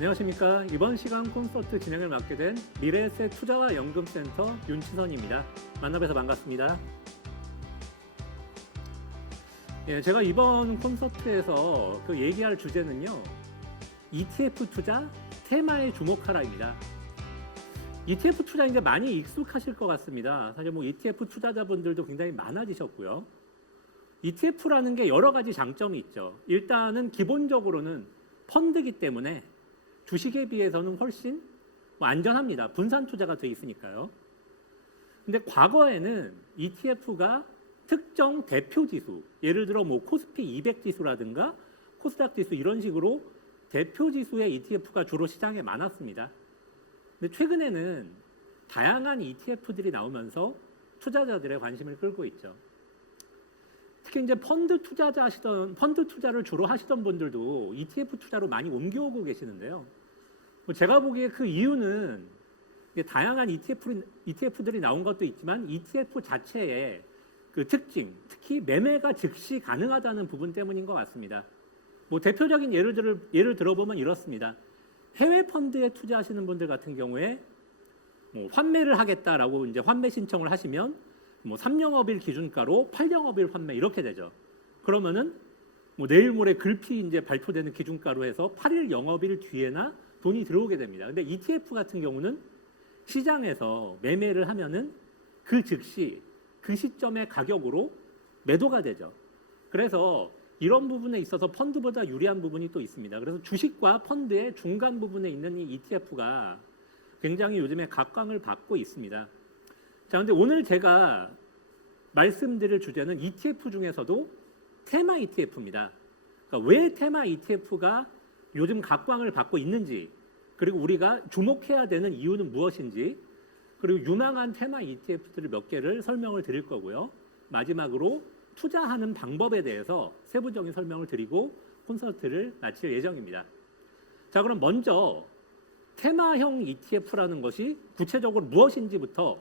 안녕하십니까. 이번 시간 콘서트 진행을 맡게 된 미래에셋 투자와 연금센터 윤치선입니다. 만나뵈서 반갑습니다. 제가 이번 콘서트에서 얘기할 주제는요, ETF 투자 테마에 주목하라입니다. ETF 투자 이제 많이 익숙하실 것 같습니다. 사실 ETF 투자자분들도 굉장히 많아지셨고요. ETF라는 게 여러 가지 장점이 있죠. 일단은 기본적으로는 펀드이기 때문에 주식에 비해서는 훨씬 안전합니다. 분산 투자가 돼 있으니까요. 근데 과거에는 ETF가 특정 대표 지수, 예를 들어 코스피 200 지수라든가 코스닥 지수 이런 식으로 대표 지수의 ETF가 주로 시장에 많았습니다. 근데 최근에는 다양한 ETF들이 나오면서 투자자들의 관심을 끌고 있죠. 특히 이제 펀드 투자를 주로 하시던 분들도 ETF 투자로 많이 옮겨오고 계시는데요. 제가 보기에 그 이유는 다양한 ETF들이 나온 것도 있지만 ETF 자체의 그 특징, 특히 매매가 즉시 가능하다는 부분 때문인 것 같습니다. 대표적인 예를 들어보면 이렇습니다. 해외 펀드에 투자하시는 분들 같은 경우에 환매를 하겠다라고 이제 환매 신청을 하시면 3영업일 기준가로 8영업일 환매 이렇게 되죠. 그러면은 내일 모레 글피 이제 발표되는 기준가로 해서 8일 영업일 뒤에나 돈이 들어오게 됩니다. 근데 ETF 같은 경우는 시장에서 매매를 하면은 그 즉시 그 시점의 가격으로 매도가 되죠. 그래서 이런 부분에 있어서 펀드보다 유리한 부분이 또 있습니다. 그래서 주식과 펀드의 중간 부분에 있는 이 ETF가 굉장히 요즘에 각광을 받고 있습니다. 자, 근데 오늘 제가 말씀드릴 주제는 ETF 중에서도 테마 ETF입니다. 그러니까 왜 테마 ETF가 요즘 각광을 받고 있는지, 그리고 우리가 주목해야 되는 이유는 무엇인지, 그리고 유망한 테마 ETF들을 몇 개를 설명을 드릴 거고요. 마지막으로 투자하는 방법에 대해서 세부적인 설명을 드리고 콘서트를 마칠 예정입니다. 자, 그럼 먼저 테마형 ETF라는 것이 구체적으로 무엇인지부터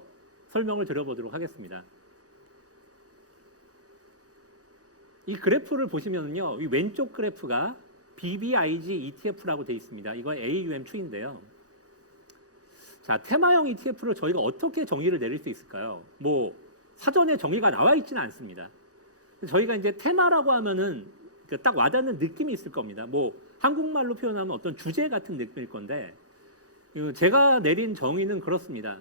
설명을 드려보도록 하겠습니다. 이 그래프를 보시면요, 이 왼쪽 그래프가 BBIG ETF라고 되어 있습니다. 이거 AUM 추인데요. 자, 테마형 ETF를 저희가 어떻게 정의를 내릴 수 있을까요? 사전에 정의가 나와 있지는 않습니다. 저희가 이제 테마라고 하면은 딱 와닿는 느낌이 있을 겁니다. 한국말로 표현하면 어떤 주제 같은 느낌일 건데, 제가 내린 정의는 그렇습니다.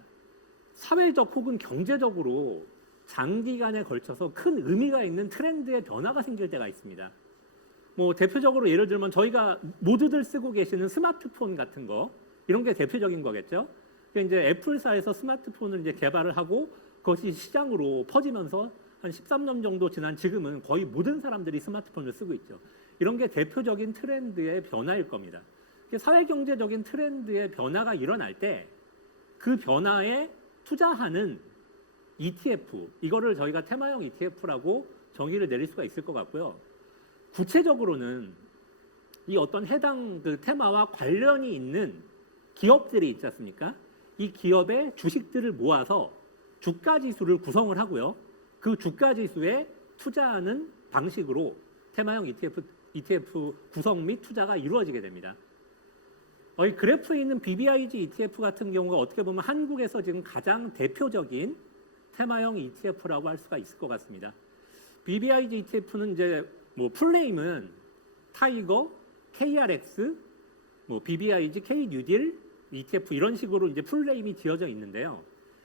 사회적 혹은 경제적으로 장기간에 걸쳐서 큰 의미가 있는 트렌드의 변화가 생길 때가 있습니다. 대표적으로 예를 들면 저희가 모두들 쓰고 계시는 스마트폰 같은 거, 이런 게 대표적인 거겠죠. 이제 애플사에서 스마트폰을 이제 개발을 하고 그것이 시장으로 퍼지면서 한 13년 정도 지난 지금은 거의 모든 사람들이 스마트폰을 쓰고 있죠. 이런 게 대표적인 트렌드의 변화일 겁니다. 사회경제적인 트렌드의 변화가 일어날 때 그 변화에 투자하는 ETF, 이거를 저희가 테마형 ETF라고 정의를 내릴 수가 있을 것 같고요. 구체적으로는 이 어떤 해당 그 테마와 관련이 있는 기업들이 있지 않습니까? 이 기업의 주식들을 모아서 주가 지수를 구성을 하고요. 그 주가 지수에 투자하는 방식으로 테마형 ETF 구성 및 투자가 이루어지게 됩니다. 이 그래프에 있는 BBIG ETF 같은 경우가 어떻게 보면 한국에서 지금 가장 대표적인 테마형 ETF라고 할 수가 있을 것 같습니다. BBIG ETF는 이제 풀네임은 타이거, KRX, BBIG, K뉴딜, ETF 이런 식으로 이제 풀네임이 지어져 있는데요.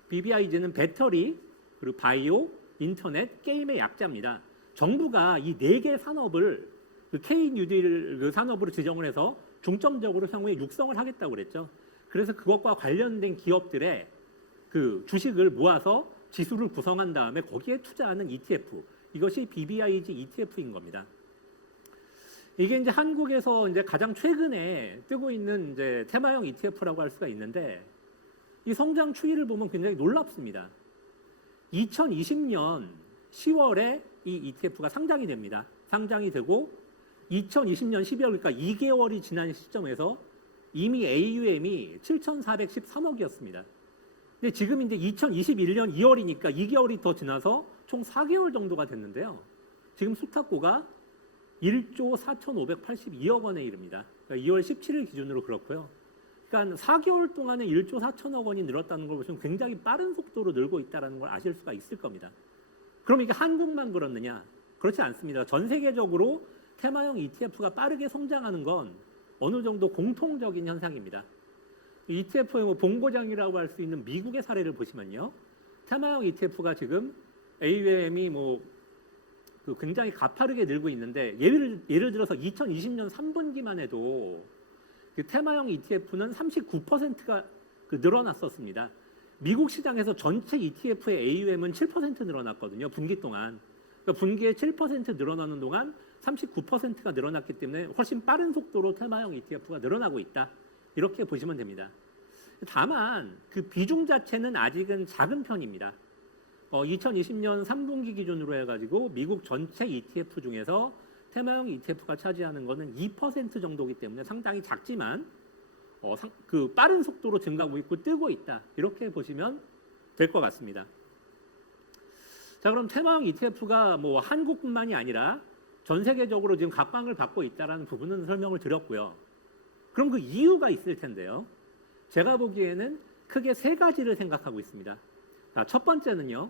BBIG는 배터리, 그리고 바이오, 인터넷, 게임의 약자입니다. 정부가 이 4개 산업을 K뉴딜 그 산업으로 지정을 해서 중점적으로 향후에 육성을 하겠다고 그랬죠. 그래서 그것과 관련된 기업들의 그 주식을 모아서 지수를 구성한 다음에 거기에 투자하는 ETF, 이것이 BBIG ETF인 겁니다. 이게 이제 한국에서 이제 가장 최근에 뜨고 있는 이제 테마형 ETF라고 할 수가 있는데, 이 성장 추이를 보면 굉장히 놀랍습니다. 2020년 10월에 이 ETF가 상장이 됩니다. 상장이 되고 2020년 12월, 그러니까 2개월이 지난 시점에서 이미 AUM이 7,413억이었습니다. 근데 지금 이제 2021년 2월이니까 2개월이 더 지나서 총 4개월 정도가 됐는데요. 지금 수탁고가 1조 4,582억 원에 이릅니다. 그러니까 2월 17일 기준으로 그렇고요. 그러니까 4개월 동안에 1조 4천억 원이 늘었다는 걸 보시면 굉장히 빠른 속도로 늘고 있다는 걸 아실 수가 있을 겁니다. 그럼 이게 한국만 그렇느냐? 그렇지 않습니다. 전 세계적으로 테마형 ETF가 빠르게 성장하는 건 어느 정도 공통적인 현상입니다. ETF의 뭐 본고장이라고 할 수 있는 미국의 사례를 보시면요. 테마형 ETF가 지금 AUM이 그 굉장히 가파르게 늘고 있는데 예를 들어서 2020년 3분기만 해도 그 테마형 ETF는 39%가 늘어났었습니다. 미국 시장에서 전체 ETF의 AUM은 7% 늘어났거든요. 분기 동안. 그러니까 분기에 7% 늘어나는 동안 39%가 늘어났기 때문에 훨씬 빠른 속도로 테마형 ETF가 늘어나고 있다. 이렇게 보시면 됩니다. 다만 그 비중 자체는 아직은 작은 편입니다. 2020년 3분기 기준으로 해가지고 미국 전체 ETF 중에서 테마형 ETF가 차지하는 것은 2% 정도이기 때문에 상당히 작지만 그 빠른 속도로 증가하고 있고 뜨고 있다. 이렇게 보시면 될 것 같습니다. 자, 그럼 테마형 ETF가 뭐 한국뿐만이 아니라 전 세계적으로 지금 각광을 받고 있다라는 부분은 설명을 드렸고요. 그럼 그 이유가 있을 텐데요. 제가 보기에는 크게 세 가지를 생각하고 있습니다. 자, 첫 번째는요.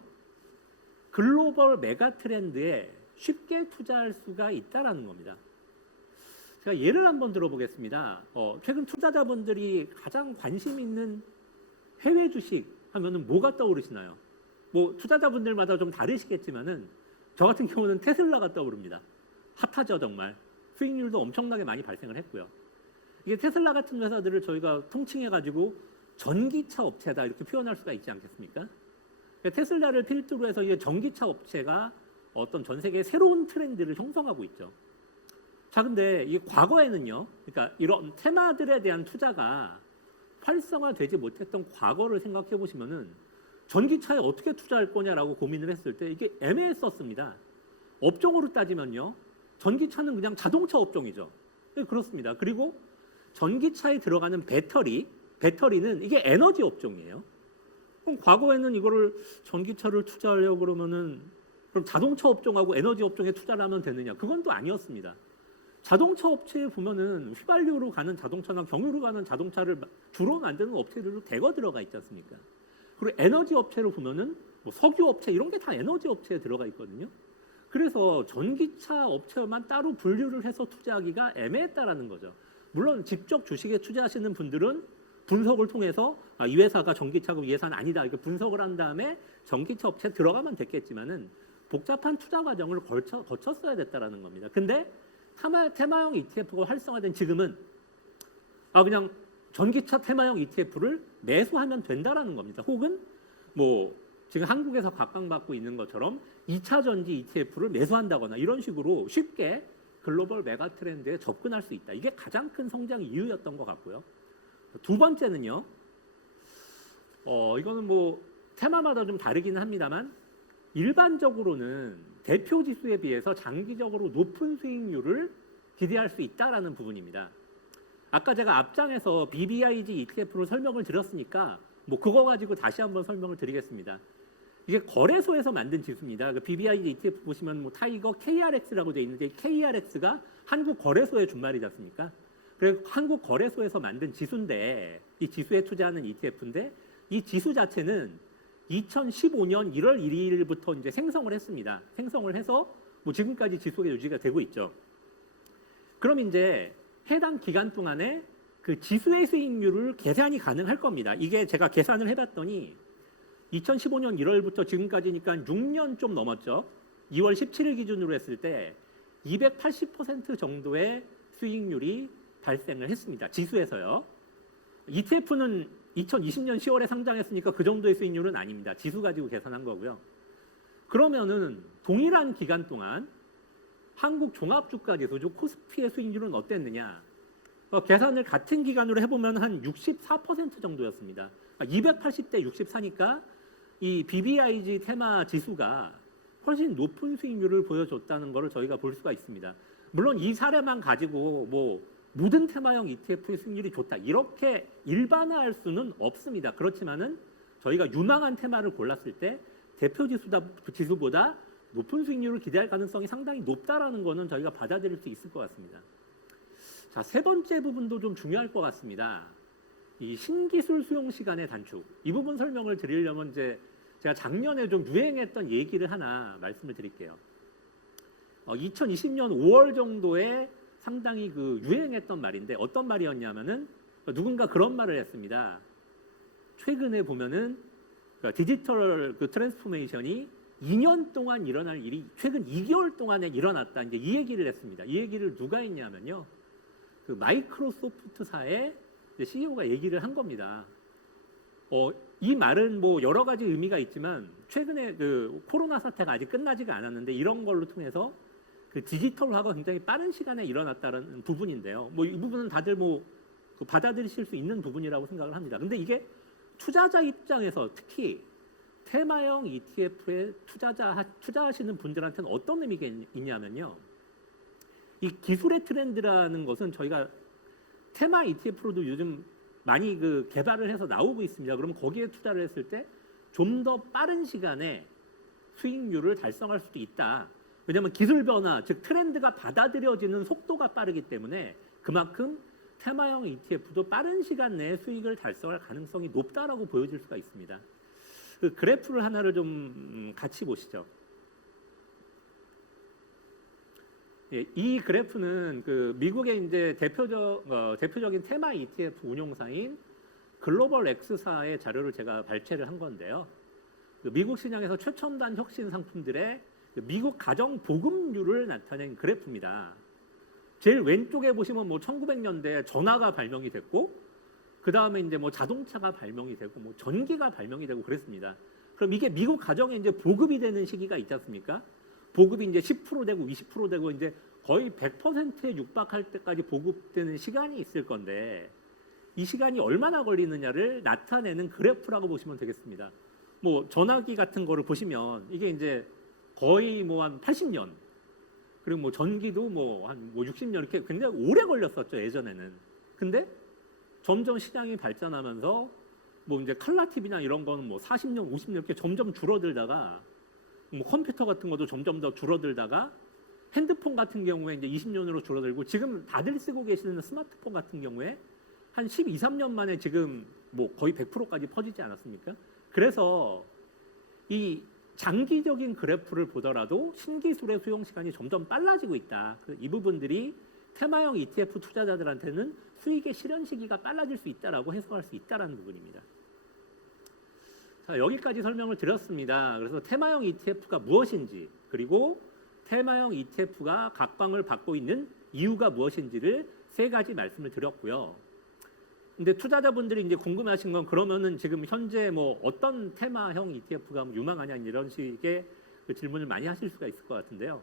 글로벌 메가 트렌드에 쉽게 투자할 수가 있다라는 겁니다. 제가 예를 한번 들어보겠습니다. 최근 투자자분들이 가장 관심 있는 해외 주식 하면은 뭐가 떠오르시나요? 뭐 투자자분들마다 좀 다르시겠지만은 저 같은 경우는 테슬라가 떠오릅니다. 핫하죠 정말. 수익률도 엄청나게 많이 발생을 했고요. 이게 테슬라 같은 회사들을 저희가 통칭해가지고 전기차 업체다 이렇게 표현할 수가 있지 않겠습니까? 테슬라를 필두로 해서 이게 전기차 업체가 어떤 전 세계의 새로운 트렌드를 형성하고 있죠. 자, 근데 이 과거에는요, 그러니까 이런 테마들에 대한 투자가 활성화되지 못했던 과거를 생각해 보시면은 전기차에 어떻게 투자할 거냐라고 고민을 했을 때 이게 애매했었습니다. 업종으로 따지면요, 전기차는 그냥 자동차 업종이죠. 네, 그렇습니다. 그리고 전기차에 들어가는 배터리는 이게 에너지 업종이에요. 그럼 과거에는 이거를 전기차를 투자하려고 그러면은 그럼 자동차 업종하고 에너지 업종에 투자를 하면 되느냐? 그건 또 아니었습니다. 자동차 업체에 보면은 휘발유로 가는 자동차나 경유로 가는 자동차를 주로 만드는 업체들도 대거 들어가 있지 않습니까? 그리고 에너지 업체로 보면은 뭐 석유 업체 이런 게 다 에너지 업체에 들어가 있거든요. 그래서 전기차 업체만 따로 분류를 해서 투자하기가 애매했다라는 거죠. 물론 직접 주식에 투자하시는 분들은 분석을 통해서 이 회사가 전기차고 이 회사는 아니다 이렇게 분석을 한 다음에 전기차 업체에 들어가면 됐겠지만은 복잡한 투자 과정을 거쳤어야 됐다라는 겁니다. 근데 테마형 ETF가 활성화된 지금은 그냥 전기차 테마형 ETF를 매수하면 된다라는 겁니다. 혹은 뭐 지금 한국에서 각광받고 있는 것처럼 2차 전지 ETF를 매수한다거나 이런 식으로 쉽게 글로벌 메가 트렌드에 접근할 수 있다. 이게 가장 큰 성장 이유였던 것 같고요. 두 번째는요. 이거는 뭐 테마마다 좀 다르기는 합니다만 일반적으로는 대표 지수에 비해서 장기적으로 높은 수익률을 기대할 수 있다라는 부분입니다. 아까 제가 앞장에서 BBIG ETF로 설명을 드렸으니까 뭐 그거 가지고 다시 한번 설명을 드리겠습니다. 이게 거래소에서 만든 지수입니다. 그 BBIG ETF 보시면 뭐 타이거 KRX라고 되어 있는데 KRX가 한국 거래소의 준말이지 않습니까? 그래서 한국 거래소에서 만든 지수인데 이 지수에 투자하는 ETF인데 이 지수 자체는 2015년 1월 1일부터 이제 생성을 했습니다. 생성을 해서 뭐 지금까지 지수가 유지가 되고 있죠. 그럼 이제 해당 기간 동안에 그 지수의 수익률을 계산이 가능할 겁니다. 이게 제가 계산을 해봤더니 2015년 1월부터 지금까지니까 6년 좀 넘었죠. 2월 17일 기준으로 했을 때 280% 정도의 수익률이 발생을 했습니다. 지수에서요. ETF는 2020년 10월에 상장했으니까 그 정도의 수익률은 아닙니다. 지수 가지고 계산한 거고요. 그러면은 동일한 기간 동안 한국 종합주가지수, 코스피의 수익률은 어땠느냐? 계산을 같은 기간으로 해보면 한 64% 정도였습니다. 280대 64니까 이 BBIG 테마 지수가 훨씬 높은 수익률을 보여줬다는 것을 저희가 볼 수가 있습니다. 물론 이 사례만 가지고 뭐 모든 테마형 ETF의 수익률이 좋다 이렇게 일반화할 수는 없습니다. 그렇지만은 저희가 유망한 테마를 골랐을 때 대표 지수보다 높은 수익률을 기대할 가능성이 상당히 높다라는 거는 저희가 받아들일 수 있을 것 같습니다. 자, 세 번째 부분도 좀 중요할 것 같습니다. 이 신기술 수용 시간의 단축. 이 부분 설명을 드리려면 이제 제가 작년에 좀 유행했던 얘기를 하나 말씀을 드릴게요. 2020년 5월 정도에 상당히 그 유행했던 말인데 어떤 말이었냐면은 누군가 그런 말을 했습니다. 최근에 보면은 그러니까 디지털 그 트랜스포메이션이 2년 동안 일어날 일이 최근 2개월 동안에 일어났다. 이제 이 얘기를 했습니다. 이 얘기를 누가 했냐면요. 그 마이크로소프트사의 CEO가 얘기를 한 겁니다. 이 말은 뭐 여러 가지 의미가 있지만 최근에 그 코로나 사태가 아직 끝나지가 않았는데 이런 걸로 통해서 그 디지털화가 굉장히 빠른 시간에 일어났다는 부분인데요. 뭐 이 부분은 다들 뭐 받아들이실 수 있는 부분이라고 생각을 합니다. 근데 이게 투자자 입장에서 특히 테마형 ETF에 투자하시는 분들한테는 어떤 의미가 있냐면요. 이 기술의 트렌드라는 것은 저희가 테마 ETF로도 요즘 많이 그 개발을 해서 나오고 있습니다. 그러면 거기에 투자를 했을 때 좀 더 빠른 시간에 수익률을 달성할 수도 있다. 왜냐하면 기술 변화, 즉 트렌드가 받아들여지는 속도가 빠르기 때문에 그만큼 테마형 ETF도 빠른 시간 내에 수익을 달성할 가능성이 높다라고 보여질 수가 있습니다. 그 그래프를 하나를 좀 같이 보시죠. 예, 이 그래프는 그 미국의 이제 대표적인 테마 ETF 운용사인 글로벌 X사의 자료를 제가 발췌를 한 건데요. 그 미국 시장에서 최첨단 혁신 상품들의 미국 가정 보급률을 나타낸 그래프입니다. 제일 왼쪽에 보시면 뭐 1900년대 전화가 발명이 됐고, 그 다음에 이제 뭐 자동차가 발명이 되고, 뭐 전기가 발명이 되고 그랬습니다. 그럼 이게 미국 가정에 이제 보급이 되는 시기가 있지 않습니까? 보급이 이제 10% 되고 20% 되고 이제 거의 100%에 육박할 때까지 보급되는 시간이 있을 건데 이 시간이 얼마나 걸리느냐를 나타내는 그래프라고 보시면 되겠습니다. 뭐 전화기 같은 거를 보시면 이게 이제 거의 뭐 한 80년 그리고 뭐 전기도 뭐 한 뭐 60년 이렇게 굉장히 오래 걸렸었죠 예전에는. 근데 점점 시장이 발전하면서 뭐 이제 칼라 TV나 이런 거는 뭐 40년, 50년 이렇게 점점 줄어들다가 뭐 컴퓨터 같은 것도 점점 더 줄어들다가 핸드폰 같은 경우에 이제 20년으로 줄어들고 지금 다들 쓰고 계시는 스마트폰 같은 경우에 한 12, 13년 만에 지금 뭐 거의 100%까지 퍼지지 않았습니까? 그래서 이 장기적인 그래프를 보더라도 신기술의 수용 시간이 점점 빨라지고 있다. 이 부분들이 테마형 ETF 투자자들한테는 수익의 실현 시기가 빨라질 수 있다라고 해석할 수 있다라는 부분입니다. 자, 여기까지 설명을 드렸습니다. 그래서 테마형 ETF가 무엇인지 그리고 테마형 ETF가 각광을 받고 있는 이유가 무엇인지를 세 가지 말씀을 드렸고요. 근데 투자자분들이 이제 궁금해하신 건 그러면은 지금 현재 뭐 어떤 테마형 ETF가 유망하냐 이런 식의 그 질문을 많이 하실 수가 있을 것 같은데요.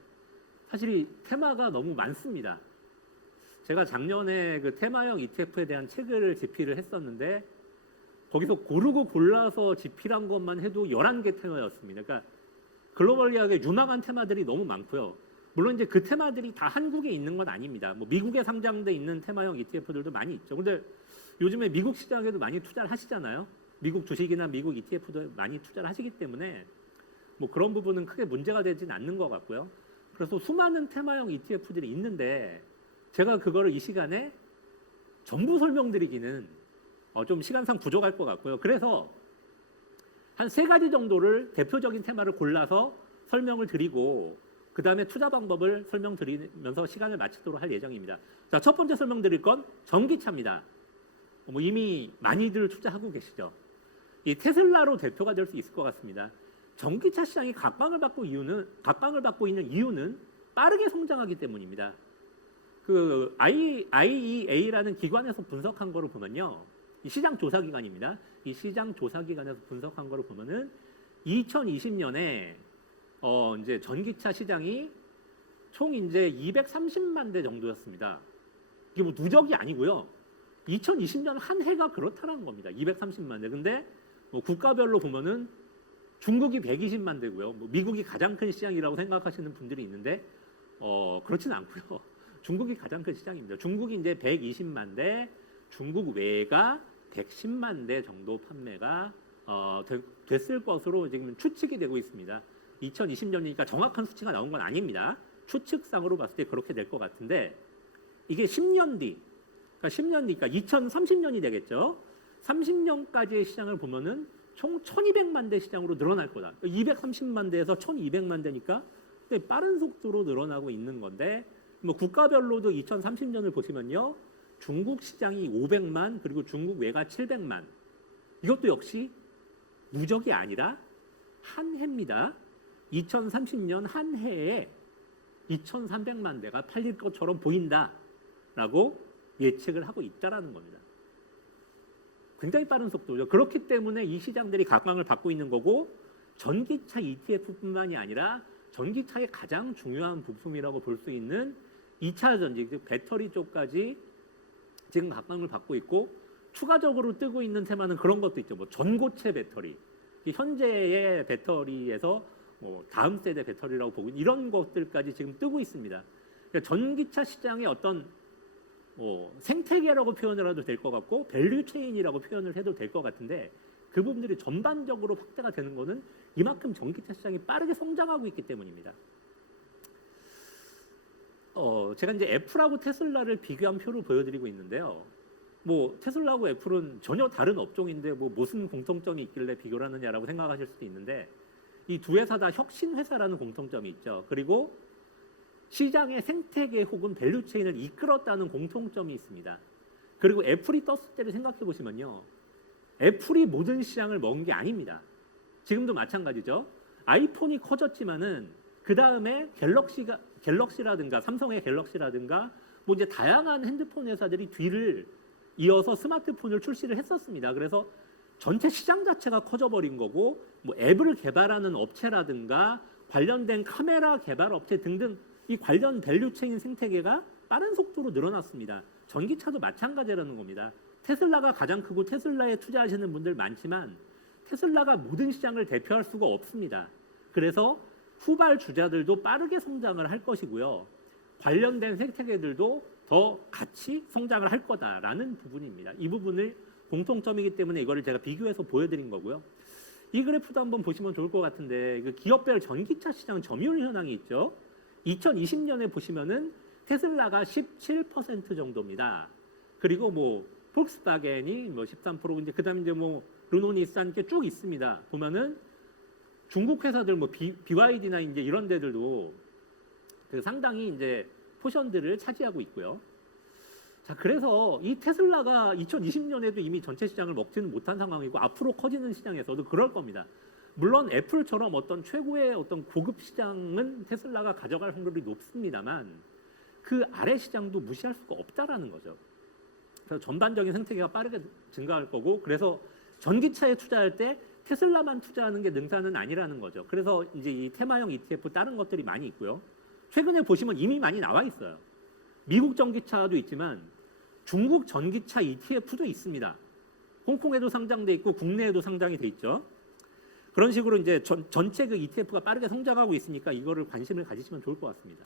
사실 이 테마가 너무 많습니다. 제가 작년에 그 테마형 ETF에 대한 책을 집필을 했었는데 거기서 고르고 골라서 집필한 것만 해도 11개 테마였습니다. 그러니까 글로벌리하게 유망한 테마들이 너무 많고요. 물론 이제 그 테마들이 다 한국에 있는 건 아닙니다. 뭐 미국에 상장돼 있는 테마형 ETF들도 많이 있죠. 근데 요즘에 미국 시장에도 많이 투자를 하시잖아요. 미국 주식이나 미국 ETF도 많이 투자를 하시기 때문에 뭐 그런 부분은 크게 문제가 되진 않는 것 같고요. 그래서 수많은 테마형 ETF들이 있는데 제가 그거를 이 시간에 전부 설명드리기는 좀 시간상 부족할 것 같고요. 그래서 한 세 가지 정도를 대표적인 테마를 골라서 설명을 드리고 그 다음에 투자 방법을 설명드리면서 시간을 마치도록 할 예정입니다. 자, 첫 번째 설명드릴 건 전기차입니다. 뭐 이미 많이들 투자하고 계시죠. 이 테슬라로 대표가 될 수 있을 것 같습니다. 전기차 시장이 각광을 받고 있는 이유는 빠르게 성장하기 때문입니다. 그 IEA라는 기관에서 분석한 거를 보면요, 이 시장 조사 기관입니다. 이 시장 조사 기관에서 분석한 거를 보면은 2020년에 이제 전기차 시장이 총 이제 230만 대 정도였습니다. 이게 뭐 누적이 아니고요. 2020년 한 해가 그렇다라는 겁니다. 230만 대. 근데 뭐 국가별로 보면은 중국이 120만 대고요. 뭐 미국이 가장 큰 시장이라고 생각하시는 분들이 있는데 그렇진 않고요. 중국이 가장 큰 시장입니다. 중국이 이제 120만 대, 중국 외가 110만 대 정도 판매가 됐을 것으로 지금 추측이 되고 있습니다. 2020년이니까 정확한 수치가 나온 건 아닙니다. 추측상으로 봤을 때 그렇게 될 것 같은데 이게 10년 뒤, 그러니까 10년 뒤니까 2030년이 되겠죠. 30년까지의 시장을 보면은 총 1,200만 대 시장으로 늘어날 거다. 230만 대에서 1,200만 대니까 빠른 속도로 늘어나고 있는 건데 뭐 국가별로도 2030년을 보시면요. 중국 시장이 500만 그리고 중국 외가 700만 이것도 역시 누적이 아니라 한 해입니다. 2030년 한 해에 2,300만 대가 팔릴 것처럼 보인다라고 예측을 하고 있다라는 겁니다. 굉장히 빠른 속도죠. 그렇기 때문에 이 시장들이 각광을 받고 있는 거고 전기차 ETF뿐만이 아니라 전기차의 가장 중요한 부품이라고 볼 수 있는 2차 전지, 즉 배터리 쪽까지 지금 각광을 받고 있고 추가적으로 뜨고 있는 테마는 그런 것도 있죠. 뭐 전고체 배터리, 현재의 배터리에서 뭐 다음 세대 배터리라고 보고 이런 것들까지 지금 뜨고 있습니다. 그러니까 전기차 시장의 어떤 생태계라고 표현을 해도 될 것 같고 밸류 체인이라고 표현을 해도 될 것 같은데 그 부분들이 전반적으로 확대가 되는 것은 이만큼 전기차 시장이 빠르게 성장하고 있기 때문입니다. 제가 이제 애플하고 테슬라를 비교한 표를 보여드리고 있는데요. 뭐 테슬라하고 애플은 전혀 다른 업종인데 뭐 무슨 공통점이 있길래 비교를 하느냐라고 생각하실 수도 있는데 이 두 회사 다 혁신 회사라는 공통점이 있죠. 그리고 시장의 생태계 혹은 밸류체인을 이끌었다는 공통점이 있습니다. 그리고 애플이 떴을 때를 생각해 보시면요. 애플이 모든 시장을 먹은 게 아닙니다. 지금도 마찬가지죠. 아이폰이 커졌지만은 그 다음에 갤럭시라든가 삼성의 갤럭시라든가 뭐 이제 다양한 핸드폰 회사들이 뒤를 이어서 스마트폰을 출시를 했었습니다. 그래서 전체 시장 자체가 커져버린 거고 뭐 앱을 개발하는 업체라든가 관련된 카메라 개발 업체 등등 이 관련 밸류체인 생태계가 빠른 속도로 늘어났습니다. 전기차도 마찬가지라는 겁니다. 테슬라가 가장 크고 테슬라에 투자하시는 분들 많지만 테슬라가 모든 시장을 대표할 수가 없습니다. 그래서 후발 주자들도 빠르게 성장을 할 것이고요. 관련된 생태계들도 더 같이 성장을 할 거다라는 부분입니다. 이 부분을 공통점이기 때문에 이거를 제가 비교해서 보여드린 거고요. 이 그래프도 한번 보시면 좋을 것 같은데 그 기업별 전기차 시장 점유율 현황이 있죠. 2020년에 보시면은 테슬라가 17% 정도입니다. 그리고 뭐 폭스바겐이 뭐 13%, 이제 그다음에 이제 뭐 르노, 닛산 이렇게 쭉 있습니다. 보면은 중국 회사들 뭐 BYD나 이제 이런 데들도 그 상당히 이제 포션들을 차지하고 있고요. 자, 그래서 이 테슬라가 2020년에도 이미 전체 시장을 먹지는 못한 상황이고 앞으로 커지는 시장에서도 그럴 겁니다. 물론 애플처럼 어떤 최고의 어떤 고급 시장은 테슬라가 가져갈 확률이 높습니다만 그 아래 시장도 무시할 수가 없다라는 거죠. 그래서 전반적인 생태계가 빠르게 증가할 거고 그래서 전기차에 투자할 때 테슬라만 투자하는 게 능사는 아니라는 거죠. 그래서 이제 이 테마형 ETF 다른 것들이 많이 있고요. 최근에 보시면 이미 많이 나와 있어요. 미국 전기차도 있지만 중국 전기차 ETF도 있습니다. 홍콩에도 상장돼 있고 국내에도 상장이 돼 있죠. 그런 식으로 이제 전체 그 ETF가 빠르게 성장하고 있으니까 이거를 관심을 가지시면 좋을 것 같습니다.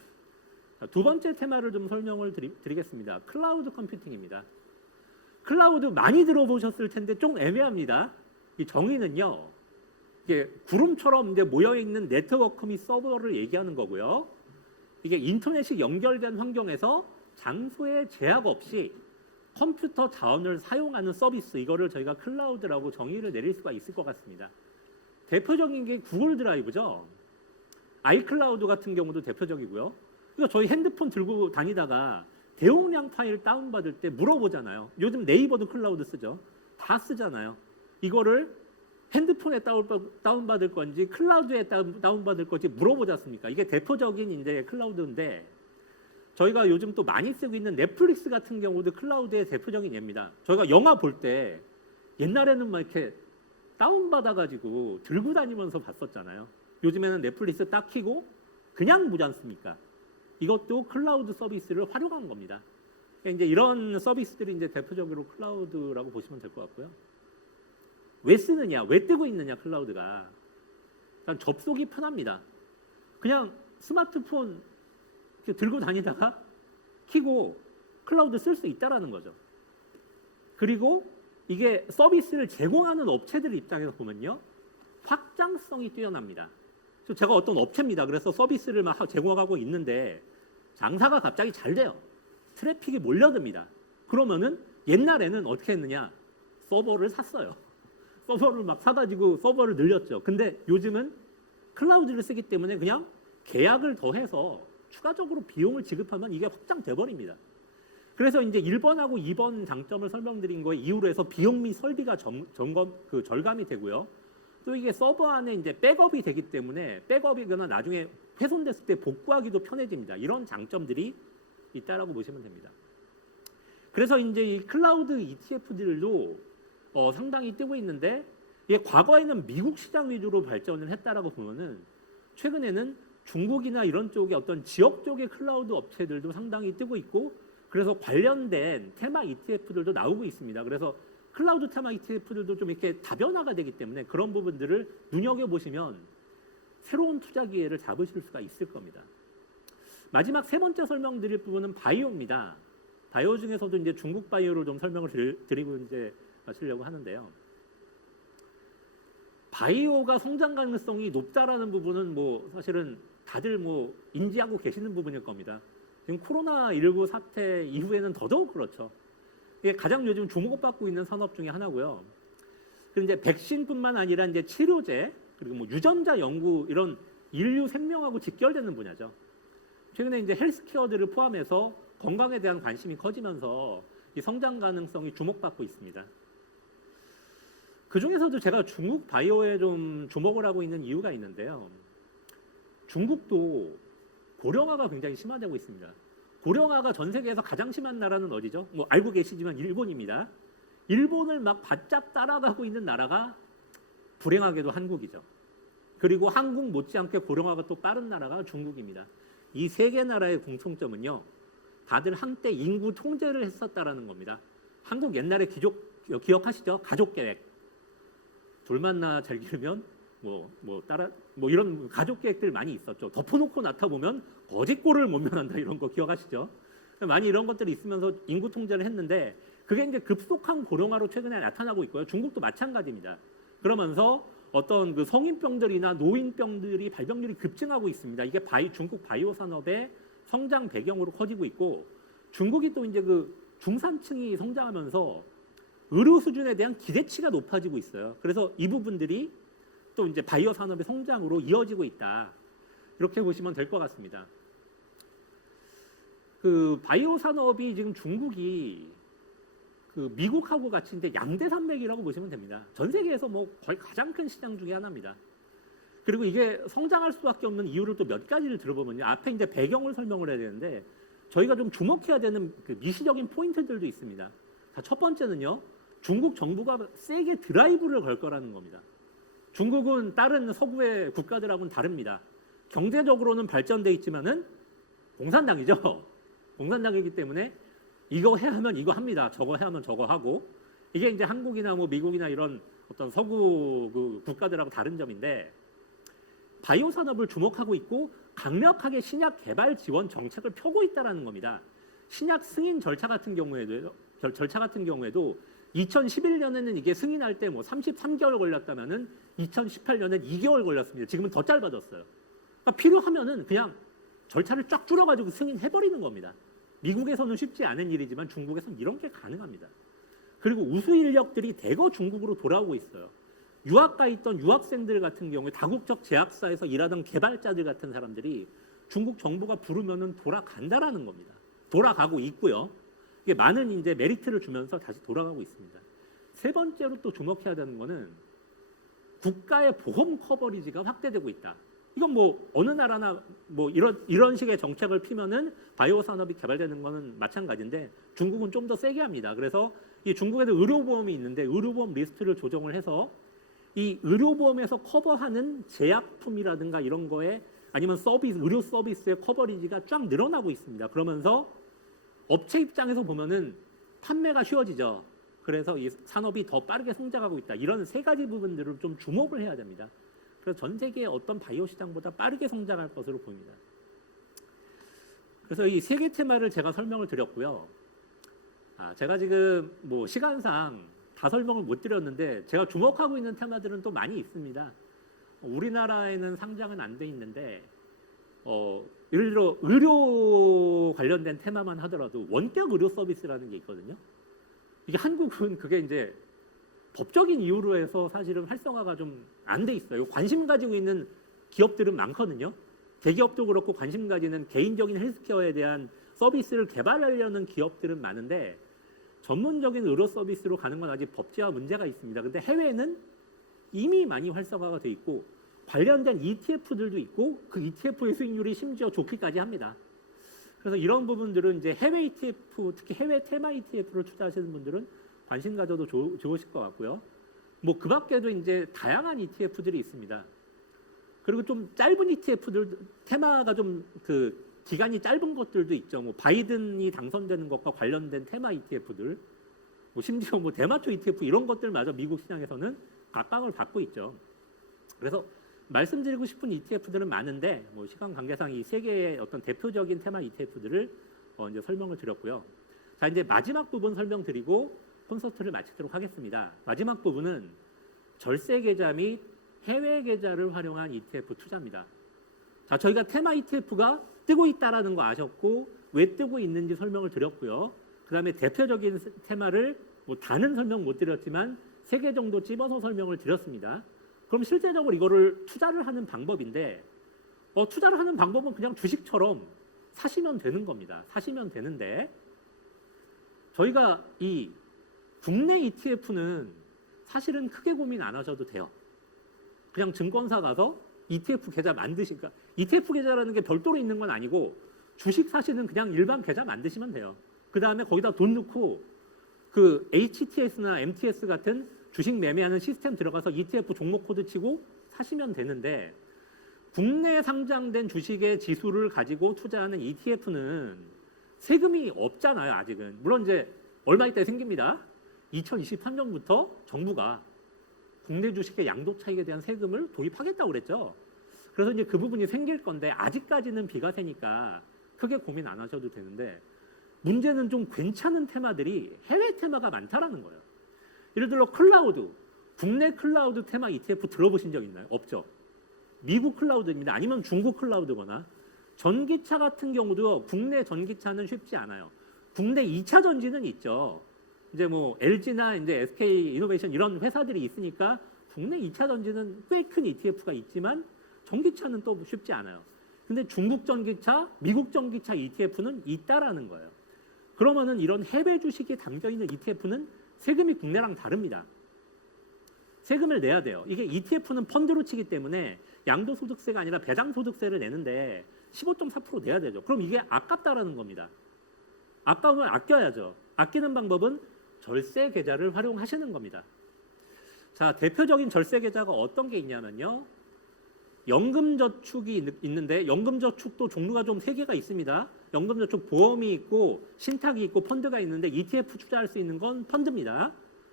자, 두 번째 테마를 좀 설명을 드리겠습니다. 클라우드 컴퓨팅입니다. 클라우드 많이 들어보셨을 텐데 좀 애매합니다. 이 정의는요. 이게 구름처럼 이제 모여 있는 네트워크 및 서버를 얘기하는 거고요. 이게 인터넷이 연결된 환경에서 장소의 제약 없이 컴퓨터 자원을 사용하는 서비스, 이거를 저희가 클라우드라고 정의를 내릴 수가 있을 것 같습니다. 대표적인 게 구글 드라이브죠. 아이클라우드 같은 경우도 대표적이고요. 그러니까 저희 핸드폰 들고 다니다가 대용량 파일 다운받을 때 물어보잖아요. 요즘 네이버도 클라우드 쓰죠. 다 쓰잖아요. 이거를 핸드폰에 다운받을 건지 클라우드에 다운받을 건지 물어보지 않습니까? 이게 대표적인 이제 클라우드인데 저희가 요즘 또 많이 쓰고 있는 넷플릭스 같은 경우도 클라우드의 대표적인 예입니다. 저희가 영화 볼 때 옛날에는 막 이렇게 다운받아가지고 들고 다니면서 봤었잖아요. 요즘에는 넷플릭스 딱 켜고 그냥 보지 않습니까? 이것도 클라우드 서비스를 활용한 겁니다. 그러니까 이제 이런 서비스들이 이제 대표적으로 클라우드라고 보시면 될 것 같고요. 왜 쓰느냐? 왜 뜨고 있느냐? 클라우드가 일단 접속이 편합니다. 그냥 스마트폰 이렇게 들고 다니다가 켜고 클라우드 쓸 수 있다라는 거죠. 그리고 이게 서비스를 제공하는 업체들 입장에서 보면요, 확장성이 뛰어납니다. 제가 어떤 업체입니다. 그래서 서비스를 막 제공하고 있는데 장사가 갑자기 잘 돼요. 트래픽이 몰려듭니다. 그러면은 옛날에는 어떻게 했느냐? 서버를 샀어요. 서버를 막 사가지고 서버를 늘렸죠. 근데 요즘은 클라우드를 쓰기 때문에 그냥 계약을 더해서 추가적으로 비용을 지급하면 이게 확장돼 버립니다. 그래서 이제 1번하고 2번 장점을 설명드린 거에 이유로 해서 비용 및 설비가 절감이 되고요. 또 이게 서버 안에 이제 백업이 되기 때문에 백업이거나 나중에 훼손됐을 때 복구하기도 편해집니다. 이런 장점들이 있다라고 보시면 됩니다. 그래서 이제 이 클라우드 ETF들도 상당히 뜨고 있는데 이게 과거에는 미국 시장 위주로 발전을 했다라고 보면은 최근에는 중국이나 이런 쪽의 어떤 지역 쪽의 클라우드 업체들도 상당히 뜨고 있고 그래서 관련된 테마 ETF들도 나오고 있습니다. 그래서 클라우드 테마 ETF들도 좀 이렇게 다변화가 되기 때문에 그런 부분들을 눈여겨보시면 새로운 투자 기회를 잡으실 수가 있을 겁니다. 마지막 세 번째 설명드릴 부분은 바이오입니다. 바이오 중에서도 이제 중국 바이오를 좀 설명을 드리고 이제 마치려고 하는데요. 바이오가 성장 가능성이 높다라는 부분은 뭐 사실은 다들 뭐 인지하고 계시는 부분일 겁니다. 지금 코로나19 사태 이후에는 더더욱 그렇죠. 이게 가장 요즘 주목받고 있는 산업 중에 하나고요. 그리고 이제 백신뿐만 아니라 이제 치료제 그리고 뭐 유전자 연구 이런 인류 생명하고 직결되는 분야죠. 최근에 이제 헬스케어들을 포함해서 건강에 대한 관심이 커지면서 이 성장 가능성이 주목받고 있습니다. 그 중에서도 제가 중국 바이오에 좀 주목을 하고 있는 이유가 있는데요. 중국도 고령화가 굉장히 심화되고 있습니다. 고령화가 전 세계에서 가장 심한 나라는 어디죠? 뭐 알고 계시지만 일본입니다. 일본을 막 바짝 따라가고 있는 나라가 불행하게도 한국이죠. 그리고 한국 못지않게 고령화가 또 빠른 나라가 중국입니다. 이 세 개 나라의 공통점은요. 다들 한때 인구 통제를 했었다라는 겁니다. 한국 옛날에 기억하시죠? 가족 계획. 둘 만나 잘 기르면 뭐 이런 가족 계획들 많이 있었죠. 덮어놓고 낳다 보면 거짓골을 못 면한다 이런 거 기억하시죠? 많이 이런 것들이 있으면서 인구 통제를 했는데 그게 이제 급속한 고령화로 최근에 나타나고 있고요. 중국도 마찬가지입니다. 그러면서 어떤 그 성인병들이나 노인병들이 발병률이 급증하고 있습니다. 이게 중국 바이오 산업의 성장 배경으로 커지고 있고 중국이 또 이제 그 중산층이 성장하면서 의료 수준에 대한 기대치가 높아지고 있어요. 그래서 이 부분들이 또 이제 바이오 산업의 성장으로 이어지고 있다. 이렇게 보시면 될 것 같습니다. 그 바이오 산업이 지금 중국이 그 미국하고 같이 이제 양대 산맥이라고 보시면 됩니다. 전 세계에서 뭐 거의 가장 큰 시장 중에 하나입니다. 그리고 이게 성장할 수밖에 없는 이유를 또 몇 가지를 들어보면요. 앞에 이제 배경을 설명을 해야 되는데 저희가 좀 주목해야 되는 그 미시적인 포인트들도 있습니다. 자, 첫 번째는요. 중국 정부가 세게 드라이브를 걸 거라는 겁니다. 중국은 다른 서구의 국가들하고는 다릅니다. 경제적으로는 발전돼 있지만은 공산당이죠. 공산당이기 때문에 이거 해야 하면 이거 합니다. 저거 해야 하면 저거 하고 이게 이제 한국이나 뭐 미국이나 이런 어떤 서구 그 국가들하고 다른 점인데 바이오 산업을 주목하고 있고 강력하게 신약 개발 지원 정책을 펴고 있다라는 겁니다. 신약 승인 절차 같은 경우에도 2011년에는 이게 승인할 때 뭐 33개월 걸렸다면은 2018년엔 2개월 걸렸습니다. 지금은 더 짧아졌어요. 그러니까 필요하면은 그냥 절차를 쫙 줄여가지고 승인해버리는 겁니다. 미국에서는 쉽지 않은 일이지만 중국에서는 이런 게 가능합니다. 그리고 우수 인력들이 대거 중국으로 돌아오고 있어요. 유학 가 있던 유학생들 같은 경우에 다국적 제약사에서 일하던 개발자들 같은 사람들이 중국 정부가 부르면은 돌아간다라는 겁니다. 돌아가고 있고요. 이게 많은 이제 메리트를 주면서 다시 돌아가고 있습니다. 세 번째로 또 주목해야 되는 거는 국가의 보험 커버리지가 확대되고 있다. 이건 뭐 어느 나라나 뭐 이런 식의 정책을 피면은 바이오 산업이 개발되는 거는 마찬가지인데 중국은 좀 더 세게 합니다. 그래서 이 중국에도 의료보험이 있는데 의료보험 리스트를 조정을 해서 이 의료보험에서 커버하는 제약품이라든가 이런 거에 아니면 의료 서비스의 커버리지가 쫙 늘어나고 있습니다. 그러면서 업체 입장에서 보면은 판매가 쉬워지죠. 그래서 이 산업이 더 빠르게 성장하고 있다. 이런 세 가지 부분들을 좀 주목을 해야 됩니다. 그래서 전 세계의 어떤 바이오 시장보다 빠르게 성장할 것으로 보입니다. 그래서 이 세 개 테마를 제가 설명을 드렸고요. 제가 지금 뭐 시간상 다 설명을 못 드렸는데 제가 주목하고 있는 테마들은 또 많이 있습니다. 우리나라에는 상장은 안 돼 있는데 예를 들어 의료 관련된 테마만 하더라도 원격 의료 서비스라는 게 있거든요. 이게 한국은 그게 이제 법적인 이유로 해서 사실은 활성화가 좀 안 돼 있어요. 관심 가지고 있는 기업들은 많거든요. 대기업도 그렇고 관심 가지는 개인적인 헬스케어에 대한 서비스를 개발하려는 기업들은 많은데 전문적인 의료 서비스로 가는 건 아직 법제화 문제가 있습니다. 근데 해외는 이미 많이 활성화가 돼 있고 관련된 ETF들도 있고 그 ETF의 수익률이 심지어 좋기까지 합니다. 그래서 이런 부분들은 이제 해외 ETF, 특히 해외 테마 ETF를 투자하시는 분들은 관심 가져도 좋으실 것 같고요. 뭐 그 밖에도 이제 다양한 ETF들이 있습니다. 그리고 좀 짧은 ETF들, 테마가 좀 그 기간이 짧은 것들도 있죠. 뭐 바이든이 당선되는 것과 관련된 테마 ETF들, 뭐 심지어 뭐 대마초 ETF 이런 것들마저 미국 시장에서는 각광을 받고 있죠. 그래서 말씀드리고 싶은 ETF들은 많은데 뭐 시간 관계상 이 세 개의 어떤 대표적인 테마 ETF들을 이제 설명을 드렸고요. 자, 이제 마지막 부분 설명드리고 콘서트를 마치도록 하겠습니다. 마지막 부분은 절세 계좌 및 해외 계좌를 활용한 ETF 투자입니다. 자, 저희가 테마 ETF가 뜨고 있다라는 거 아셨고 왜 뜨고 있는지 설명을 드렸고요. 그다음에 대표적인 테마를 뭐 다는 설명 못 드렸지만 3개 정도 찝어서 설명을 드렸습니다. 그럼 실제적으로 이거를 투자를 하는 방법인데 투자를 하는 방법은 그냥 주식처럼 사시면 되는 겁니다. 사시면 되는데 저희가 이 국내 ETF는 사실은 크게 고민 안 하셔도 돼요. 그냥 증권사 가서 ETF 계좌 만드시니까 ETF 계좌라는 게 별도로 있는 건 아니고 주식 사시는 그냥 일반 계좌 만드시면 돼요. 그 다음에 거기다 돈 넣고 그 HTS나 MTS 같은 주식 매매하는 시스템 들어가서 ETF 종목 코드 치고 사시면 되는데 국내 상장된 주식의 지수를 가지고 투자하는 ETF는 세금이 없잖아요. 아직은. 물론 이제 얼마 있다 생깁니다. 2023년부터 정부가 국내 주식의 양도 차익에 대한 세금을 도입하겠다고 그랬죠. 그래서 이제 그 부분이 생길 건데 아직까지는 비과세니까 크게 고민 안 하셔도 되는데 문제는 좀 괜찮은 테마들이 해외 테마가 많다라는 거예요. 예를 들어 클라우드, 국내 클라우드 테마 ETF 들어보신 적 있나요? 없죠. 미국 클라우드입니다. 아니면 중국 클라우드거나 전기차 같은 경우도 국내 전기차는 쉽지 않아요. 국내 2차 전지는 있죠. 이제 뭐 LG나 이제 SK 이노베이션 이런 회사들이 있으니까 국내 2차 전지는 꽤 큰 ETF가 있지만 전기차는 또 쉽지 않아요. 근데 중국 전기차, 미국 전기차 ETF는 있다라는 거예요. 그러면은 이런 해외 주식이 담겨 있는 ETF는 세금이 국내랑 다릅니다. 세금을 내야 돼요. 이게 ETF는 펀드로 치기 때문에 양도소득세가 아니라 배당소득세를 내는데 15.4% 내야 되죠. 그럼 이게 아깝다라는 겁니다. 아까우면 아껴야죠. 아끼는 방법은 절세 계좌를 활용하시는 겁니다. 자, 대표적인 절세 계좌가 어떤 게 있냐면요. 연금저축이 있는데 연금저축도 종류가 좀 3개가 있습니다. 연금저축 보험이 있고 신탁이 있고 펀드가 있는데 ETF 투자할 수 있는 건 펀드입니다.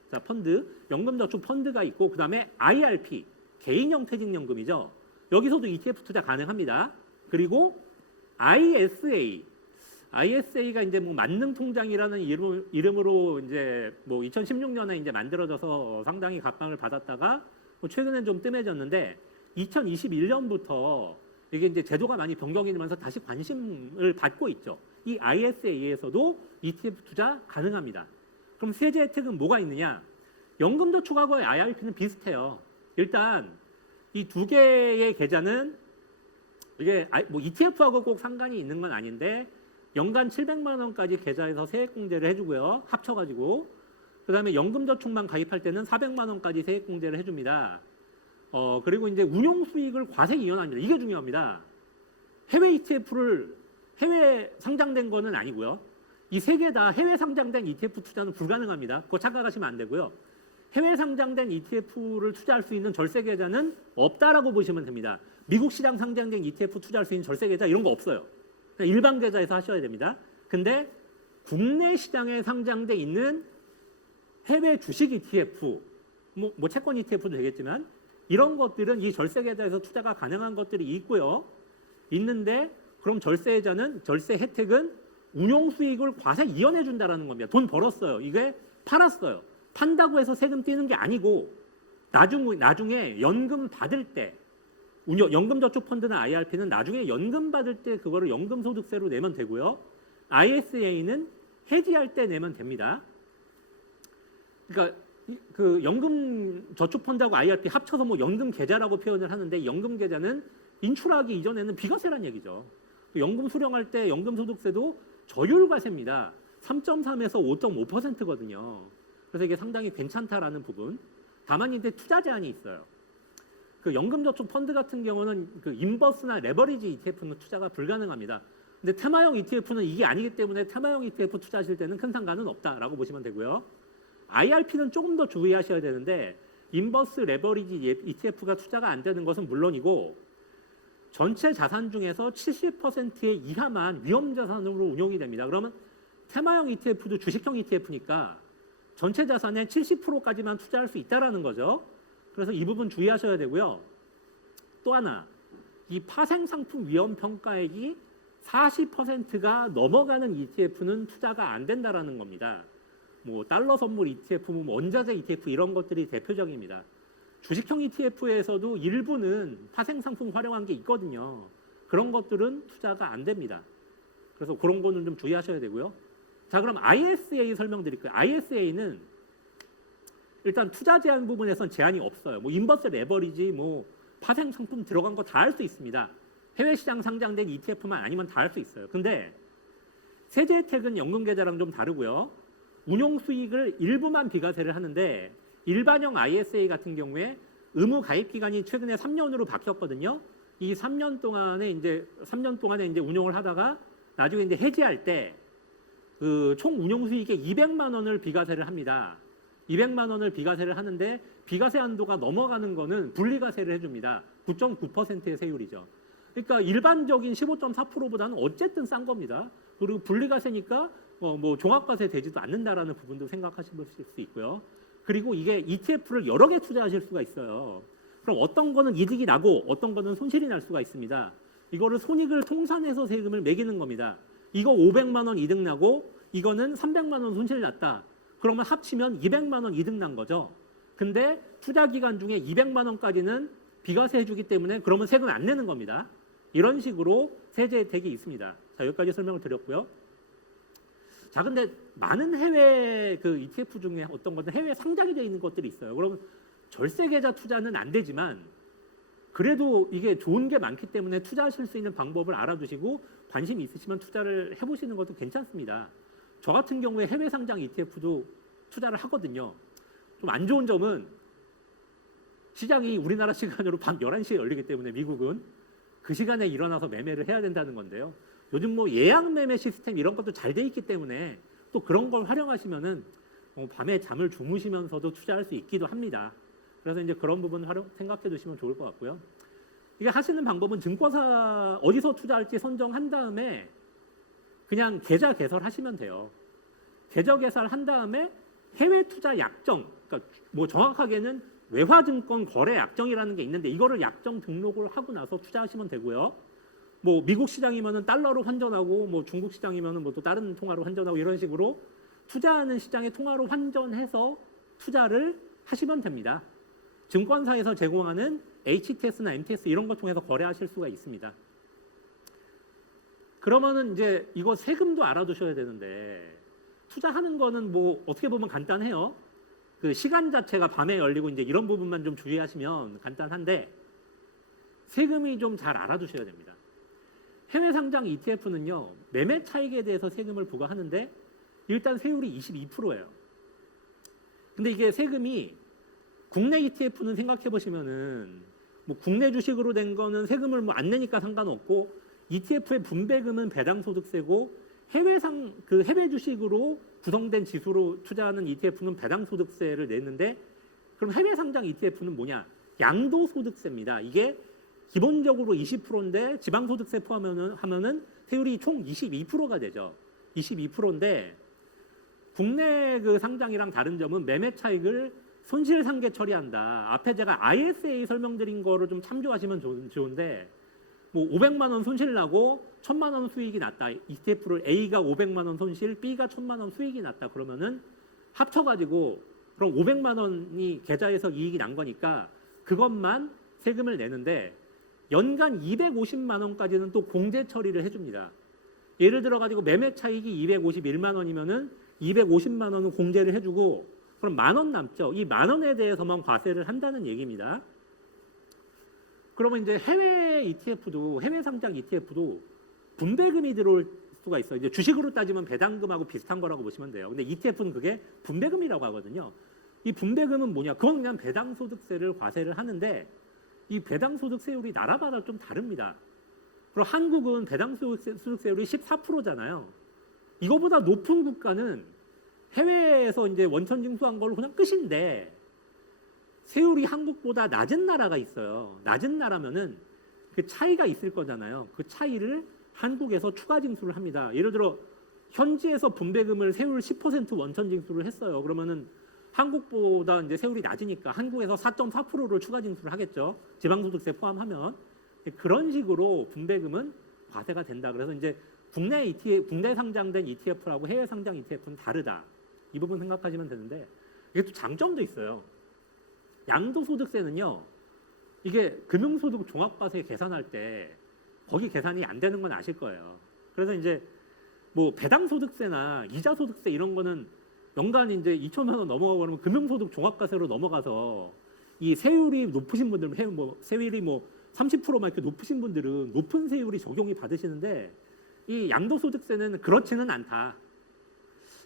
자, 펀드, 연금저축 펀드가 있고 그 다음에 IRP, 개인형 퇴직연금이죠. 여기서도 ETF 투자 가능합니다. 그리고 ISA가 이제 뭐 만능통장이라는 이름으로 이제 뭐 2016년에 이제 만들어져서 상당히 각광을 받았다가 뭐 최근엔 좀 뜸해졌는데 2021년부터 이게 이제 제도가 많이 변경이 되면서 다시 관심을 받고 있죠. 이 ISA에서도 ETF 투자 가능합니다. 그럼 세제 혜택은 뭐가 있느냐? 연금저축하고 IRP는 비슷해요. 일단 이 2개의 계좌는 이게 뭐 ETF하고 꼭 상관이 있는 건 아닌데 연간 700만 원까지 계좌에서 세액공제를 해주고요. 합쳐가지고 그 다음에 연금저축만 가입할 때는 400만 원까지 세액공제를 해줍니다. 그리고 이제 운용 수익을 과세 이연합니다. 이게 중요합니다. 해외 ETF를 해외 상장된 거는 아니고요. 이 3개 다 해외 상장된 ETF 투자는 불가능합니다. 그거 착각하시면 안 되고요. 해외 상장된 ETF를 투자할 수 있는 절세 계좌는 없다라고 보시면 됩니다. 미국 시장 상장된 ETF 투자할 수 있는 절세 계좌 이런 거 없어요. 그냥 일반 계좌에서 하셔야 됩니다. 근데 국내 시장에 상장돼 있는 해외 주식 ETF, 뭐 채권 ETF도 되겠지만 이런 것들은 이 절세 계좌에서 투자가 가능한 것들이 있고요. 있는데 그럼 절세 혜택은 운용 수익을 과세 이연해 준다라는 겁니다. 돈 벌었어요. 이게 팔았어요. 판다고 해서 세금 떼는 게 아니고 나중에 연금 받을 때 연금저축펀드나 IRP는 나중에 연금 받을 때 그거를 연금소득세로 내면 되고요. ISA는 해지할 때 내면 됩니다. 그러니까 그 연금저축펀드하고 IRP 합쳐서 뭐 연금계좌라고 표현을 하는데 연금계좌는 인출하기 이전에는 비과세란 얘기죠. 연금 수령할 때 연금소득세도 저율과세입니다. 3.3에서 5.5%거든요. 그래서 이게 상당히 괜찮다라는 부분. 다만 이제 투자 제한이 있어요. 그 연금저축펀드 같은 경우는 그 인버스나 레버리지 ETF는 투자가 불가능합니다. 근데 테마형 ETF는 이게 아니기 때문에 테마형 ETF 투자하실 때는 큰 상관은 없다라고 보시면 되고요. IRP는 조금 더 주의하셔야 되는데 인버스 레버리지 ETF가 투자가 안 되는 것은 물론이고 전체 자산 중에서 70%의 이하만 위험자산으로 운용이 됩니다. 그러면 테마형 ETF도 주식형 ETF니까 전체 자산의 70%까지만 투자할 수 있다는 거죠. 그래서 이 부분 주의하셔야 되고요. 또 하나, 이 파생상품 위험평가액이 40%가 넘어가는 ETF는 투자가 안 된다라는 겁니다. 뭐 달러 선물 ETF, 뭐 원자재 ETF 이런 것들이 대표적입니다. 주식형 ETF에서도 일부는 파생상품 활용한 게 있거든요. 그런 것들은 투자가 안 됩니다. 그래서 그런 거는 좀 주의하셔야 되고요. 자, 그럼 ISA 설명드릴게요. ISA는 일단 투자 제한 부분에선 제한이 없어요. 뭐 인버스 레버리지, 뭐 파생 상품 들어간 거 다 할 수 있습니다. 해외 시장 상장된 ETF만 아니면 다 할 수 있어요. 근데 세제 혜택은 연금 계좌랑 좀 다르고요. 운용 수익을 일부만 비과세를 하는데 일반형 ISA 같은 경우에 의무 가입 기간이 최근에 3년으로 바뀌었거든요. 이 3년 동안에 이제 운용을 하다가 나중에 이제 해지할 때 그 총 운용 수익의 200만 원을 비과세를 합니다. 200만 원을 비과세를 하는데 비과세 한도가 넘어가는 거는 분리과세를 해줍니다. 9.9%의 세율이죠. 그러니까 일반적인 15.4%보다는 어쨌든 싼 겁니다. 그리고 분리과세니까 뭐 종합과세 되지도 않는다라는 부분도 생각하실 수 있고요. 그리고 이게 ETF를 여러 개 투자하실 수가 있어요. 그럼 어떤 거는 이득이 나고 어떤 거는 손실이 날 수가 있습니다. 이거를 손익을 통산해서 세금을 매기는 겁니다. 이거 500만 원 이득 나고 이거는 300만 원 손실 났다. 그러면 합치면 200만 원 이득 난 거죠. 근데 투자 기간 중에 200만 원까지는 비과세 해주기 때문에 그러면 세금 안 내는 겁니다. 이런 식으로 세제 혜택이 있습니다. 자, 여기까지 설명을 드렸고요. 자, 근데 많은 해외 그 ETF 중에 어떤 것들 해외 상장이 되어 있는 것들이 있어요. 그러면 절세 계좌 투자는 안 되지만 그래도 이게 좋은 게 많기 때문에 투자하실 수 있는 방법을 알아두시고 관심이 있으시면 투자를 해보시는 것도 괜찮습니다. 저 같은 경우에 해외 상장 ETF도 투자를 하거든요. 좀 안 좋은 점은 시장이 우리나라 시간으로 밤 11시에 열리기 때문에 미국은 그 시간에 일어나서 매매를 해야 된다는 건데요. 요즘 뭐 예약 매매 시스템 이런 것도 잘 돼 있기 때문에 또 그런 걸 활용하시면은 밤에 잠을 주무시면서도 투자할 수 있기도 합니다. 그래서 이제 그런 부분 생각해 두시면 좋을 것 같고요. 이게 하시는 방법은 증권사 어디서 투자할지 선정한 다음에 그냥 계좌 개설하시면 돼요. 계좌 개설한 다음에 해외 투자 약정, 그러니까 뭐 정확하게는 외화증권 거래 약정이라는 게 있는데 이거를 약정 등록을 하고 나서 투자하시면 되고요. 뭐 미국 시장이면은 달러로 환전하고 뭐 중국 시장이면은 뭐 또 다른 통화로 환전하고 이런 식으로 투자하는 시장의 통화로 환전해서 투자를 하시면 됩니다. 증권사에서 제공하는 HTS나 MTS 이런 거 통해서 거래하실 수가 있습니다. 그러면은 이제 이거 세금도 알아두셔야 되는데 투자하는 거는 뭐 어떻게 보면 간단해요. 그 시간 자체가 밤에 열리고 이제 이런 부분만 좀 주의하시면 간단한데 세금이 좀 잘 알아두셔야 됩니다. 해외 상장 ETF는요 매매 차익에 대해서 세금을 부과하는데 일단 세율이 22%예요. 근데 이게 세금이 국내 ETF는 생각해 보시면은 뭐 국내 주식으로 된 거는 세금을 뭐 안 내니까 상관없고 ETF의 분배금은 배당소득세고 해외 주식으로 구성된 지수로 투자하는 ETF는 배당소득세를 내는데 그럼 해외 상장 ETF는 뭐냐? 양도소득세입니다. 이게 기본적으로 20%인데 지방소득세 포함하면은 세율이 총 22%가 되죠. 22%인데 국내 그 상장이랑 다른 점은 매매 차익을 손실상계 처리한다. 앞에 제가 ISA 설명드린 거를 좀 참조하시면 좋은데 뭐 500만 원 손실 나고 1000만 원 수익이 났다. ETF를 A가 500만 원 손실, B가 1000만 원 수익이 났다. 그러면은 합쳐가지고 그럼 500만 원이 계좌에서 이익이 난 거니까 그것만 세금을 내는데 연간 250만 원까지는 또 공제 처리를 해줍니다. 예를 들어 가지고 매매 차익이 251만 원이면은 250만 원은 공제를 해주고 그럼 10,000원 남죠. 이 10,000원에 대해서만 과세를 한다는 얘기입니다. 그러면 이제 해외 ETF도 해외 상장 ETF도 분배금이 들어올 수가 있어요. 이제 주식으로 따지면 배당금하고 비슷한 거라고 보시면 돼요. 근데 ETF는 그게 분배금이라고 하거든요. 이 분배금은 뭐냐? 그건 그냥 배당소득세를 과세를 하는데 이 배당소득세율이 나라마다 좀 다릅니다. 그리고 한국은 배당소득세율이 14%잖아요. 이거보다 높은 국가는 해외에서 이제 원천 징수한 걸로 그냥 끝인데 세율이 한국보다 낮은 나라가 있어요. 낮은 나라면은 그 차이가 있을 거잖아요. 그 차이를 한국에서 추가 징수를 합니다. 예를 들어 현지에서 분배금을 세율 10% 원천 징수를 했어요. 그러면은 한국보다 이제 세율이 낮으니까 한국에서 4.4%를 추가 징수를 하겠죠. 지방소득세 포함하면 그런 식으로 분배금은 과세가 된다. 그래서 이제 국내 상장된 ETF라고 해외 상장 ETF는 다르다. 이 부분 생각하시면 되는데 이게 또 장점도 있어요. 양도소득세는요. 이게 금융소득 종합과세 계산할 때 거기 계산이 안 되는 건 아실 거예요. 그래서 이제 뭐 배당소득세나 이자소득세 이런 거는 연간 이제 2천만 원 넘어가고 그러면 금융소득 종합과세로 넘어가서 이 세율이 높으신 분들, 세율이 30%만 이렇게 높으신 분들은 높은 세율이 적용이 받으시는데 이 양도소득세는 그렇지는 않다.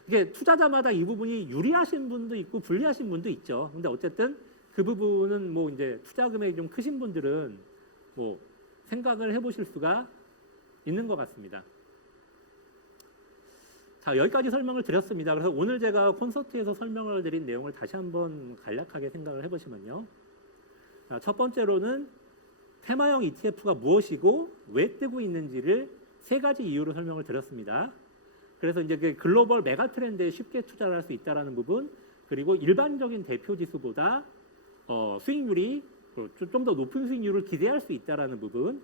이게 투자자마다 이 부분이 유리하신 분도 있고 불리하신 분도 있죠. 근데 어쨌든 그 부분은 뭐 이제 투자 금액이 좀 크신 분들은 뭐 생각을 해보실 수가 있는 것 같습니다. 자, 여기까지 설명을 드렸습니다. 그래서 오늘 제가 콘서트에서 설명을 드린 내용을 다시 한번 간략하게 생각을 해보시면요. 자, 첫 번째로는 테마형 ETF가 무엇이고 왜 뜨고 있는지를 3가지 이유로 설명을 드렸습니다. 그래서 이제 그 글로벌 메가 트렌드에 쉽게 투자를 할 수 있다는 부분, 그리고 일반적인 대표 지수보다 수익률이 좀 더 높은 수익률을 기대할 수 있다는 부분,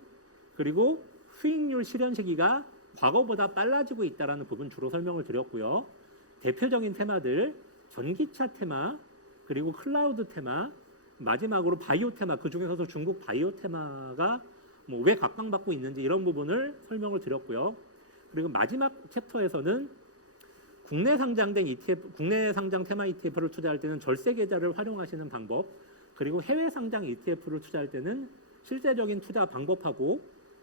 그리고 수익률 실현 시기가 과거보다 빨라지고 있다는 부분 주로 설명을 드렸고요. 대표적인 테마들 전기차 테마, 그리고 클라우드 테마, 마지막으로 바이오 테마, 그 중에서도 중국 바이오 테마가 왜 각광받고 있는지 이런 부분을 설명을 드렸고요. 그리고 마지막 챕터에서는 국내 상장된 ETF, 국내 상장 테마 ETF를 투자할 때는 절세 계좌를 활용하시는 방법, 그리고 해외 상장 ETF를 투자할 때는 실제적인 투자 방법하고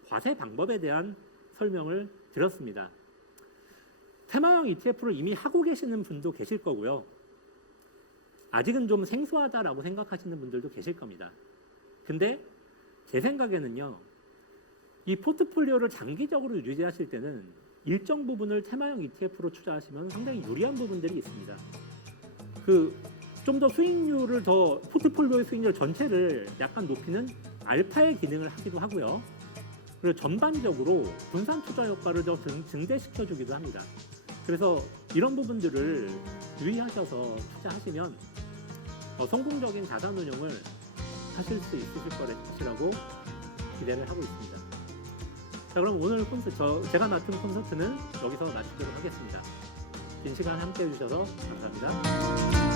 과세 방법에 대한 설명을 드렸습니다. 테마형 ETF를 이미 하고 계시는 분도 계실 거고요. 아직은 좀 생소하다라고 생각하시는 분들도 계실 겁니다. 근데 제 생각에는요. 이 포트폴리오를 장기적으로 유지하실 때는 일정 부분을 테마형 ETF로 투자하시면 상당히 유리한 부분들이 있습니다. 좀 더 수익률을 더 포트폴리오의 수익률 전체를 약간 높이는 알파의 기능을 하기도 하고요. 그리고 전반적으로 분산 투자 효과를 더 증대시켜 주기도 합니다. 그래서 이런 부분들을 유의하셔서 투자하시면 성공적인 자산 운용을 하실 수 있으실 것이라고 기대를 하고 있습니다. 자, 그럼 오늘 제가 맡은 콘서트는 여기서 마치도록 하겠습니다. 긴 시간 함께 해주셔서 감사합니다.